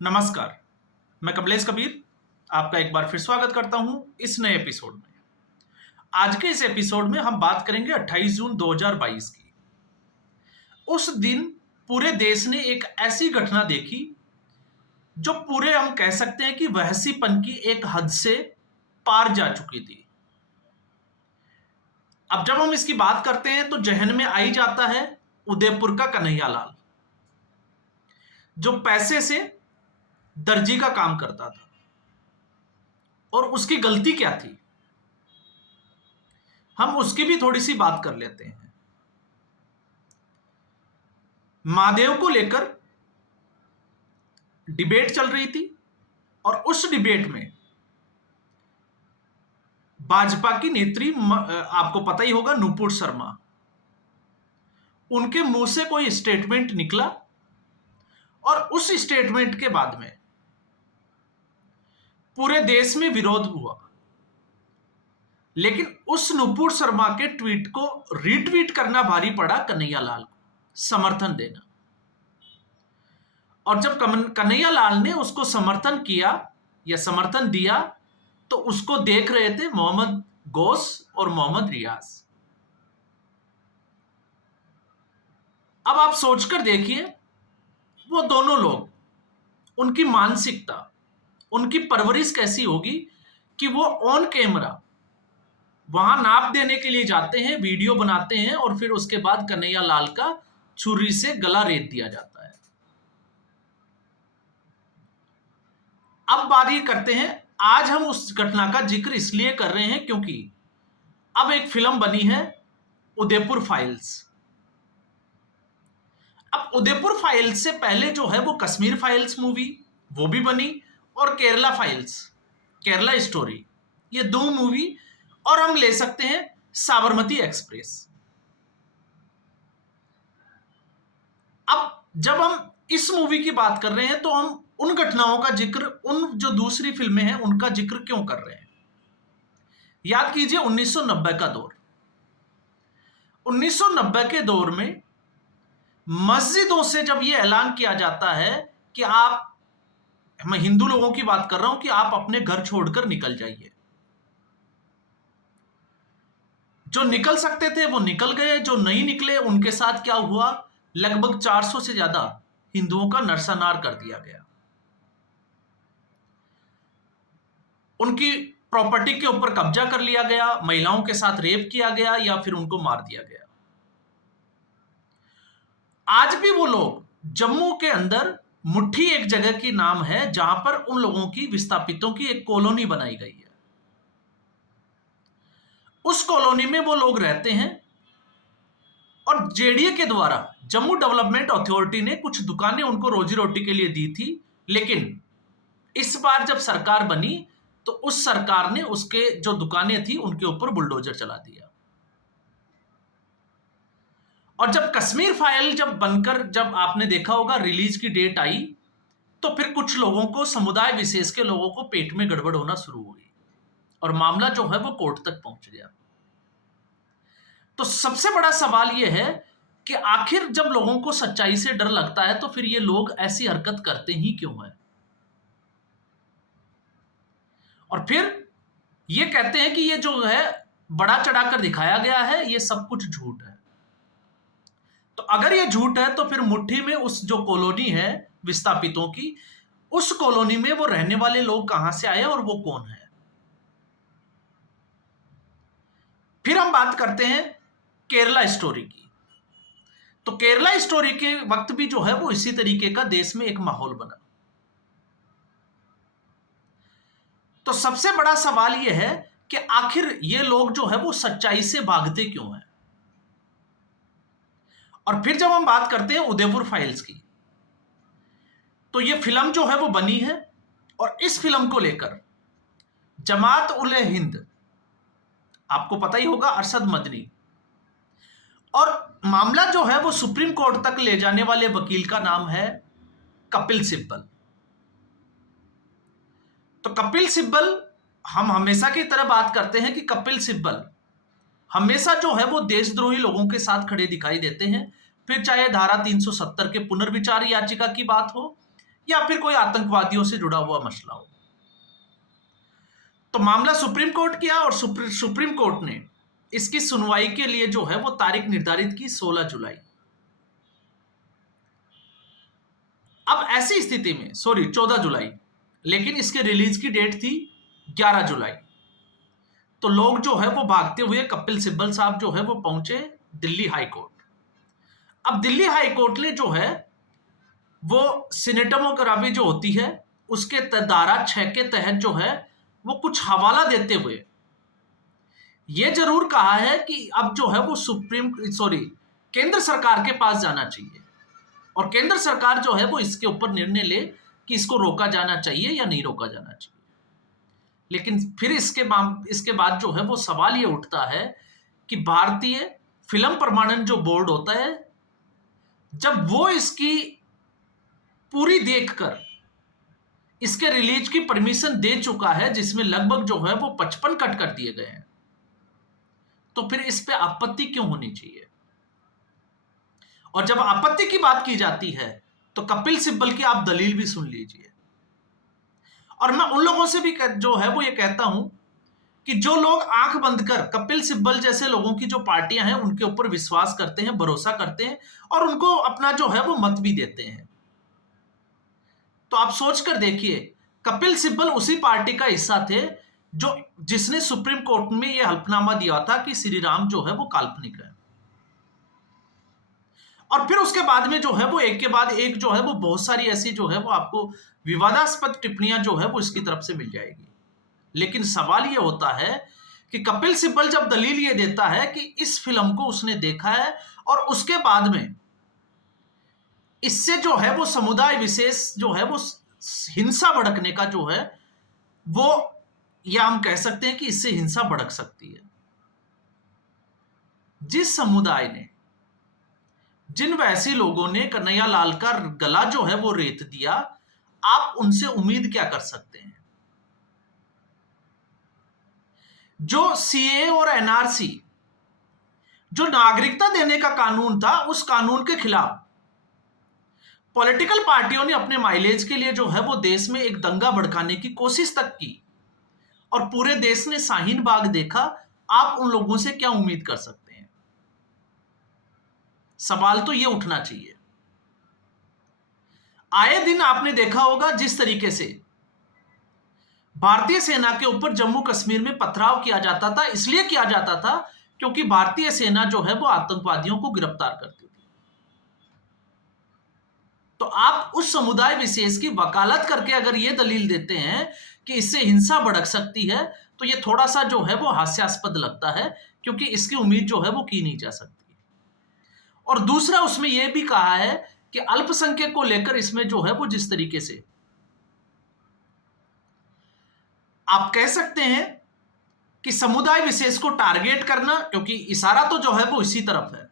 नमस्कार, मैं कमलेश कबीर आपका एक बार फिर स्वागत करता हूं इस नए एपिसोड में। आज के इस एपिसोड में हम बात करेंगे 28 जून 2022 की। उस दिन पूरे देश ने एक ऐसी घटना देखी जो पूरे हम कह सकते हैं कि वहसीपन की एक हद से पार जा चुकी थी। अब जब हम इसकी बात करते हैं तो जहन में आ ही जाता है उदयपुर का कन्हैयालाल, जो पैसे से दर्जी का काम करता था। और उसकी गलती क्या थी, हम उसकी भी थोड़ी सी बात कर लेते हैं। महादेव को लेकर डिबेट चल रही थी और उस डिबेट में भाजपा की नेत्री, आपको पता ही होगा, नुपुर शर्मा, उनके मुंह से कोई स्टेटमेंट निकला और उस स्टेटमेंट के बाद में पूरे देश में विरोध हुआ। लेकिन उस नुपुर शर्मा के ट्वीट को रीट्वीट करना भारी पड़ा कन्हैयालाल को, समर्थन देना। और जब कन्हैयालाल ने उसको समर्थन किया या समर्थन दिया तो उसको देख रहे थे मोहम्मद गौस और मोहम्मद रियाज। अब आप सोचकर देखिए, वो दोनों लोग, उनकी मानसिकता, उनकी परवरिश कैसी होगी कि वो ऑन कैमरा वहां नाप देने के लिए जाते हैं, वीडियो बनाते हैं और फिर उसके बाद कन्हैयालाल का छुरी से गला रेत दिया जाता है। अब बात करते हैं, आज हम उस घटना का जिक्र इसलिए कर रहे हैं क्योंकि अब एक फिल्म बनी है उदयपुर फाइल्स। अब उदयपुर फाइल्स से पहले जो है वो कश्मीर फाइल्स मूवी, वो भी बनी, और केरला फाइल्स, केरला स्टोरी, ये दो मूवी, और हम ले सकते हैं साबरमती एक्सप्रेस। अब जब हम इस मूवी की बात कर रहे हैं तो हम उन घटनाओं का जिक्र, उन जो दूसरी फिल्में हैं उनका जिक्र क्यों कर रहे हैं? याद कीजिए 1990 का दौर। 1990 के दौर में मस्जिदों से जब यह ऐलान किया जाता है कि आप, मैं हिंदू लोगों की बात कर रहा हूं, कि आप अपने घर छोड़कर निकल जाइए। जो निकल सकते थे वो निकल गए, जो नहीं निकले उनके साथ क्या हुआ, लगभग 400 से ज्यादा हिंदुओं का नरसंहार कर दिया गया। उनकी प्रॉपर्टी के ऊपर कब्जा कर लिया गया, महिलाओं के साथ रेप किया गया या फिर उनको मार दिया गया। आज भी वो लोग जम्मू के अंदर मुट्ठी एक जगह की नाम है जहां पर उन लोगों की, विस्थापितों की एक कॉलोनी बनाई गई है। उस कॉलोनी में वो लोग रहते हैं और जेडीए के द्वारा, जम्मू डेवलपमेंट अथॉरिटी ने कुछ दुकानें उनको रोजी रोटी के लिए दी थी। लेकिन इस बार जब सरकार बनी तो उस सरकार ने उसके जो दुकानें थी उनके ऊपर बुलडोजर चला दिया। और जब कश्मीर फाइल जब बनकर, जब आपने देखा होगा रिलीज की डेट आई, तो फिर कुछ लोगों को, समुदाय विशेष के लोगों को पेट में गड़बड़ होना शुरू हुई और मामला जो है वो कोर्ट तक पहुंच गया। तो सबसे बड़ा सवाल यह है कि आखिर जब लोगों को सच्चाई से डर लगता है तो फिर ये लोग ऐसी हरकत करते ही क्यों है? और फिर ये कहते हैं कि ये जो है बड़ा चढ़ाकर दिखाया गया है, ये सब कुछ झूठ है। तो अगर ये झूठ है तो फिर मुट्ठी में उस जो कॉलोनी है विस्थापितों की, उस कॉलोनी में वो रहने वाले लोग कहां से आए और वो कौन है? फिर हम बात करते हैं केरला स्टोरी की। तो केरला स्टोरी के वक्त भी जो है वो इसी तरीके का देश में एक माहौल बना। तो सबसे बड़ा सवाल यह है कि आखिर ये लोग जो है वो सच्चाई से भागते क्यों हैं? और फिर जब हम बात करते हैं उदयपुर फाइल्स की, तो ये फिल्म जो है वो बनी है और इस फिल्म को लेकर जमात उल हिंद, आपको पता ही होगा, अरशद मदनी, और मामला जो है वो सुप्रीम कोर्ट तक ले जाने वाले वकील का नाम है कपिल सिब्बल। तो कपिल सिब्बल, हम हमेशा की तरह बात करते हैं कि कपिल सिब्बल हमेशा जो है वो देशद्रोही लोगों के साथ खड़े दिखाई देते हैं। फिर चाहे धारा 370 के पुनर्विचार याचिका की बात हो या फिर कोई आतंकवादियों से जुड़ा हुआ मसला हो। तो मामला सुप्रीम कोर्ट गया और सुप्रीम कोर्ट ने इसकी सुनवाई के लिए जो है वो तारीख निर्धारित की 16 जुलाई। अब ऐसी स्थिति में 14 जुलाई, लेकिन इसके रिलीज की डेट थी 11 जुलाई। तो लोग जो है वो भागते हुए कपिल सिब्बल साहब जो है वो पहुंचे दिल्ली हाई कोर्ट। अब दिल्ली हाई कोर्ट ने जो है वो सिनेटोमोग्राफी जो होती है उसके धारा 6 के तहत जो है वो कुछ हवाला देते हुए ये जरूर कहा है कि अब जो है वो केंद्र सरकार के पास जाना चाहिए और केंद्र सरकार जो है वो इसके ऊपर निर्णय ले कि इसको रोका जाना चाहिए या नहीं रोका जाना चाहिए। लेकिन फिर इसके बाद जो है वो सवाल ये उठता है कि भारतीय फिल्म प्रमाणन जो बोर्ड होता है, जब वो इसकी पूरी देखकर इसके रिलीज की परमिशन दे चुका है, जिसमें लगभग जो है वो 55 कट कर दिए गए हैं, तो फिर इस पे आपत्ति क्यों होनी चाहिए? और जब आपत्ति की बात की जाती है तो कपिल सिब्बल की आप दलील भी सुन लीजिए। और मैं उन लोगों से भी जो है वो ये कहता हूं कि जो लोग आंख बंद कर कपिल सिब्बल जैसे लोगों की जो पार्टियां हैं उनके ऊपर विश्वास करते हैं, भरोसा करते हैं और उनको अपना जो है वो मत भी देते हैं, तो आप सोच कर देखिए, कपिल सिब्बल उसी पार्टी का हिस्सा थे जिसने सुप्रीम कोर्ट में यह हल्फनामा दिया था कि श्री राम जो है वो काल्पनिक है। और फिर उसके बाद में जो है वो एक के बाद एक जो है वो बहुत सारी ऐसी जो है वो आपको विवादास्पद टिप्पणियां जो है वो इसकी तरफ से मिल जाएगी। लेकिन सवाल ये होता है कि कपिल सिब्बल जब दलील ये देता है कि इस फिल्म को उसने देखा है और उसके बाद में इससे जो है वो समुदाय विशेष जो है वो हिंसा भड़कने का जो है वो, या हम कह सकते हैं कि इससे हिंसा भड़क सकती है। जिस समुदाय ने, जिन वैसी लोगों ने कन्हैया लाल का गला जो है वो रेत दिया, आप उनसे उम्मीद क्या कर सकते हैं? जो सीए और एनआरसी, जो नागरिकता देने का कानून था, उस कानून के खिलाफ पॉलिटिकल पार्टियों ने अपने माइलेज के लिए जो है वो देश में एक दंगा भड़काने की कोशिश तक की और पूरे देश ने शाहीन बाग देखा। आप उन लोगों से क्या उम्मीद कर सकते हैं? सवाल तो ये उठना चाहिए। आए दिन आपने देखा होगा जिस तरीके से भारतीय सेना के ऊपर जम्मू कश्मीर में पथराव किया जाता था, इसलिए किया जाता था क्योंकि भारतीय सेना जो है वो आतंकवादियों को गिरफ्तार करती थी। तो आप उस समुदाय विशेष की वकालत करके अगर ये दलील देते हैं कि इससे हिंसा भड़क सकती है, तो ये थोड़ा सा जो है वो हास्यास्पद लगता है, क्योंकि इसकी उम्मीद जो है वो की नहीं जा सकती। और दूसरा, उसमें यह भी कहा है कि अल्पसंख्यक को लेकर इसमें जो है वो जिस तरीके से आप कह सकते हैं कि समुदाय विशेष को टारगेट करना, क्योंकि इशारा तो जो है वो इसी तरफ है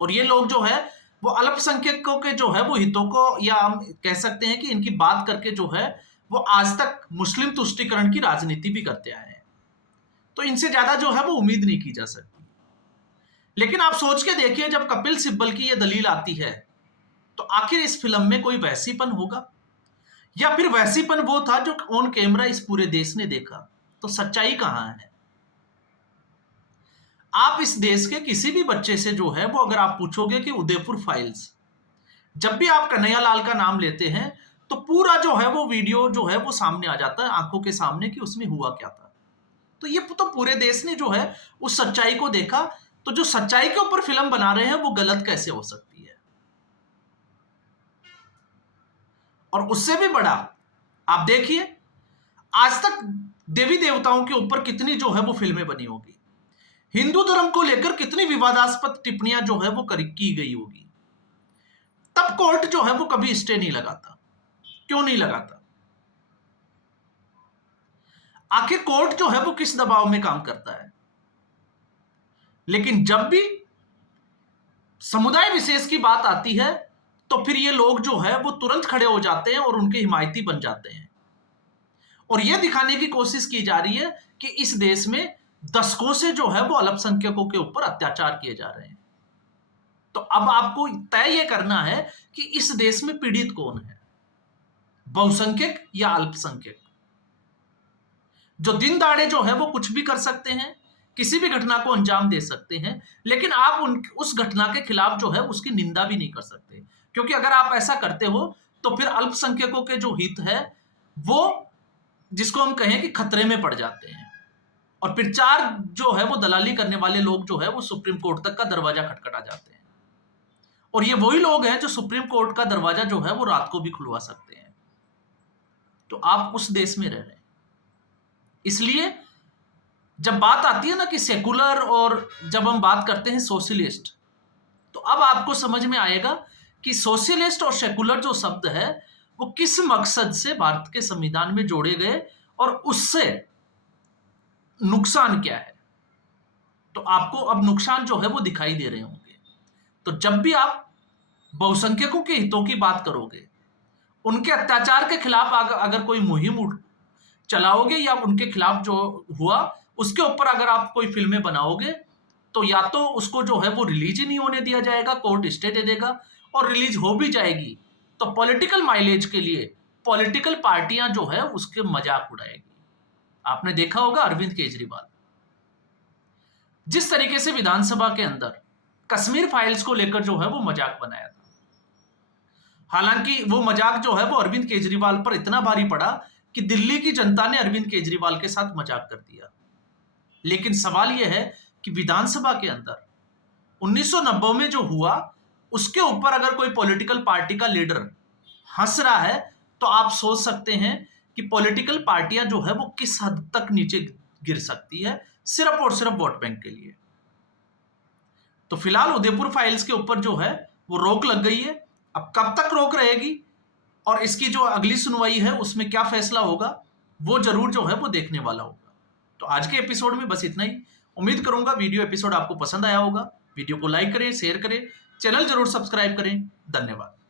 और ये लोग जो है वो अल्पसंख्यकों के जो है वो हितों को, या हम कह सकते हैं कि इनकी बात करके जो है वो आज तक मुस्लिम तुष्टीकरण की राजनीति भी करते आए हैं, तो इनसे ज्यादा जो है वो उम्मीद नहीं की जा सकती। लेकिन आप सोच के देखिए, जब कपिल सिब्बल की यह दलील आती है तो आखिर इस फिल्म में कोई वैसीपन होगा, या फिर वैसीपन वो था जो ऑन कैमरा इस पूरे देश ने देखा? तो सच्चाई कहां है? आप इस देश के किसी भी बच्चे से जो है वो अगर आप पूछोगे कि उदयपुर फाइल्स, जब भी आप कन्हैया लाल का नाम लेते हैं तो पूरा जो है वो वीडियो जो है वो सामने आ जाता है आंखों के सामने कि उसमें हुआ क्या था। तो ये तो पूरे देश ने जो है उस सच्चाई को देखा। तो जो सच्चाई के ऊपर फिल्म बना रहे हैं वो गलत कैसे हो सकती है? और उससे भी बड़ा, आप देखिए आज तक देवी देवताओं के ऊपर कितनी जो है वो फिल्में बनी होगी, हिंदू धर्म को लेकर कितनी विवादास्पद टिप्पणियां जो है वो की गई होगी, तब कोर्ट जो है वो कभी स्टे नहीं लगाता। क्यों नहीं लगाता? आखिर कोर्ट जो है वो किस दबाव में काम करता है? लेकिन जब भी समुदाय विशेष की बात आती है तो फिर ये लोग जो है वो तुरंत खड़े हो जाते हैं और उनके हिमायती बन जाते हैं और यह दिखाने की कोशिश की जा रही है कि इस देश में दशकों से जो है वो अल्पसंख्यकों के ऊपर अत्याचार किए जा रहे हैं। तो अब आपको तय ये करना है कि इस देश में पीड़ित कौन है। बहुसंख्यक या अल्पसंख्यक। जो दिन दाड़े जो है वो कुछ भी कर सकते हैं, किसी भी घटना को अंजाम दे सकते हैं, लेकिन आप उस घटना के खिलाफ जो है उसकी निंदा भी नहीं कर सकते, क्योंकि अगर आप ऐसा करते हो तो फिर अल्पसंख्यकों के जो हित है वो, जिसको हम कहें कि खतरे में पड़ जाते हैं। और फिर चार जो है वो दलाली करने वाले लोग जो है वो सुप्रीम कोर्ट तक का दरवाजा खटखटा जाते हैं, और ये वही लोग हैं जो सुप्रीम कोर्ट का दरवाजा जो है वो रात को भी खुलवा सकते हैं। तो आप उस देश में रह रहे हैं। इसलिए जब बात आती है ना कि सेकुलर, और जब हम बात करते हैं सोशलिस्ट, तो अब आपको समझ में आएगा कि सोशलिस्ट और सेकुलर जो शब्द है वो किस मकसद से भारत के संविधान में जोड़े गए और उससे नुकसान क्या है। तो आपको अब नुकसान जो है वो दिखाई दे रहे होंगे। तो जब भी आप बहुसंख्यकों के हितों की बात करोगे, उनके अत्याचार के खिलाफ अगर कोई मुहिम चलाओगे या उनके खिलाफ जो हुआ उसके ऊपर अगर आप कोई फिल्में बनाओगे, तो या तो उसको जो है वो रिलीज ही नहीं होने दिया जाएगा, कोर्ट स्टे दे देगा, और रिलीज हो भी जाएगी तो पॉलिटिकल माइलेज के लिए पॉलिटिकल पार्टियां जो है उसके मजाक उड़ाएगी। आपने देखा होगा अरविंद केजरीवाल जिस तरीके से विधानसभा के अंदर कश्मीर फाइल्स को लेकर जो है वो मजाक बनाया था। हालांकि वो मजाक जो है वो अरविंद केजरीवाल पर इतना भारी पड़ा कि दिल्ली की जनता ने अरविंद केजरीवाल के साथ मजाक कर दिया। लेकिन सवाल यह है कि विधानसभा के अंदर 1990 में जो हुआ उसके ऊपर अगर कोई पॉलिटिकल पार्टी का लीडर हंस रहा है तो आप सोच सकते हैं कि पॉलिटिकल पार्टियां जो है वो किस हद तक नीचे गिर सकती है सिर्फ और सिर्फ वोट बैंक के लिए। तो फिलहाल उदयपुर फाइल्स के ऊपर जो है वो रोक लग गई है। अब कब तक रोक रहेगी और इसकी जो अगली सुनवाई है उसमें क्या फैसला होगा वो जरूर जो है वो देखने वाला होगा। तो आज के एपिसोड में बस इतना ही। उम्मीद करूंगा वीडियो एपिसोड आपको पसंद आया होगा। वीडियो को लाइक करें, शेयर करें, चैनल जरूर सब्सक्राइब करें। धन्यवाद।